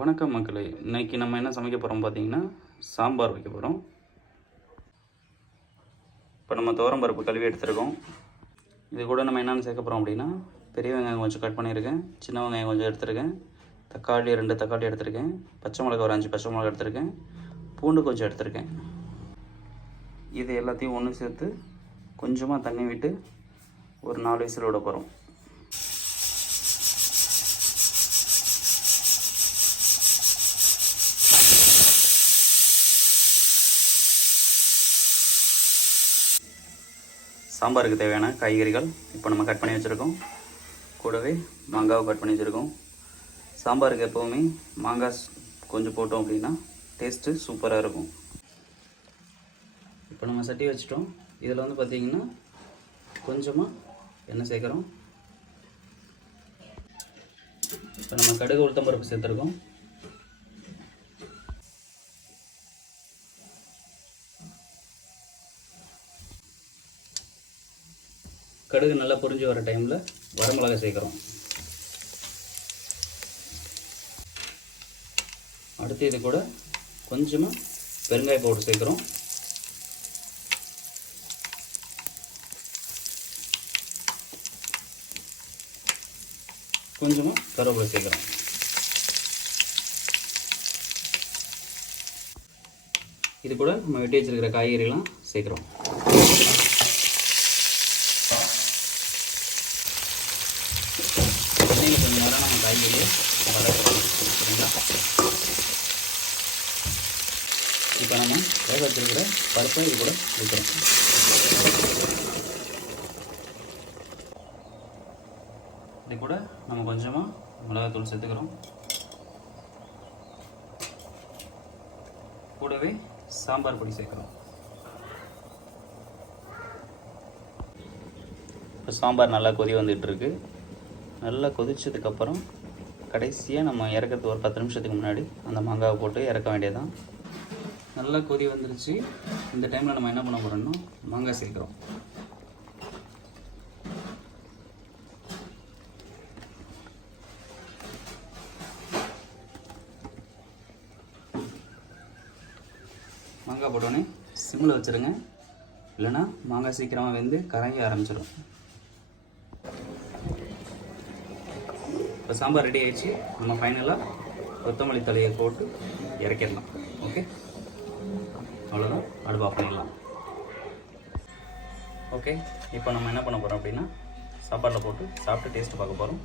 வணக்கம் மக்களே, இன்றைக்கி நம்ம என்ன சமைக்க போகிறோம் பார்த்தீங்கன்னா சாம்பார் வைக்க போகிறோம். இப்போ நம்ம துவரம்பருப்பு கழுவி எடுத்துருக்கோம். இது கூட நம்ம என்னென்னு சேர்க்க போகிறோம் அப்படின்னா, பெரிய வெங்காயம் கொஞ்சம் கட் பண்ணியிருக்கேன், சின்ன வெங்காயம் கொஞ்சம் எடுத்துருக்கேன், தக்காளி 2 தக்காளி எடுத்துருக்கேன், பச்சை மிளகா ஒரு 5 பச்சை மிளகா எடுத்துருக்கேன், பூண்டு கொஞ்சம் எடுத்துருக்கேன். இது எல்லாத்தையும் ஒன்று சேர்த்து கொஞ்சமாக தண்ணி விட்டு ஒரு 4 விசில் விட போகிறோம். சாம்பாருக்கு தேவையான காய்கறிகள் இப்போ நம்ம கட் பண்ணி வச்சுருக்கோம். கூடவே மாங்காவை கட் பண்ணி வச்சுருக்கோம். சாம்பாருக்கு எப்போவுமே மாங்காய் கொஞ்சம் போட்டோம் அப்படின்னா டேஸ்ட்டு சூப்பராக இருக்கும். இப்போ நம்ம சட்டி வச்சுட்டோம். இதில் வந்து பார்த்திங்கன்னா கொஞ்சமாக எண்ணெய் சேர்க்குறோம். இப்போ நம்ம கடுகு உளுத்தம் பருப்பு சேர்த்துருக்கோம். கடுகு நல்லா பொரிஞ்சு வர டைமில் வரமிளகாய் சேர்க்குறோம். அடுத்து இது கூட கொஞ்சமாக பெருங்காய பவுடர் சேர்க்குறோம். கொஞ்சமாக கருவேப்பிலை சேர்க்குறோம். இது கூட நம்ம வெட்டி வச்சிருக்கிற காய்கறிலாம் சேர்க்குறோம். கொஞ்சம் நேரம் நம்ம காய்கறியை வதக்குறோம். சரிங்களா? இப்போ நம்ம வேக வச்சிருக்கிற பருப்பை இது கூட வைக்கிறோம். இது கூட நம்ம கொஞ்சமாக மிளகாத்தூள் சேர்த்துக்கிறோம். கூடவே சாம்பார் பொடி சேர்க்குறோம். இப்போ சாம்பார் நல்லா கொதி வந்துட்டு இருக்கு. நல்லா கொதிச்சதுக்கப்புறம் கடைசியாக நம்ம இறக்கிறதுக்கு ஒரு 10 நிமிஷத்துக்கு முன்னாடி அந்த மாங்காவை போட்டு இறக்க வேண்டியதுதான். நல்லா கொதி வந்துருச்சு. இந்த டைமில் நம்ம என்ன பண்ண போகிறோம்னா மாங்காய் சேர்க்குறோம். மாங்காய் போட்டோன்னே சிம்மில் வச்சுருங்க, இல்லைன்னா மாங்காய் சீக்கிரமாக வெந்து கரைய ஆரம்பிச்சிடும். இப்போ சாம்பார் ரெடி ஆகிடுச்சு. நம்ம ஃபைனலாக கொத்தமல்லி தலையை போட்டு இறக்கிடலாம். ஓகே, அவ்வளோதான். அடுப்பு ஆஃப் பண்ணிடலாம். ஓகே, இப்போ நம்ம என்ன பண்ண போகிறோம் அப்படின்னா சாப்பாட்டில் போட்டு சாப்பிட்டு டேஸ்ட்டு பார்க்க போகிறோம்.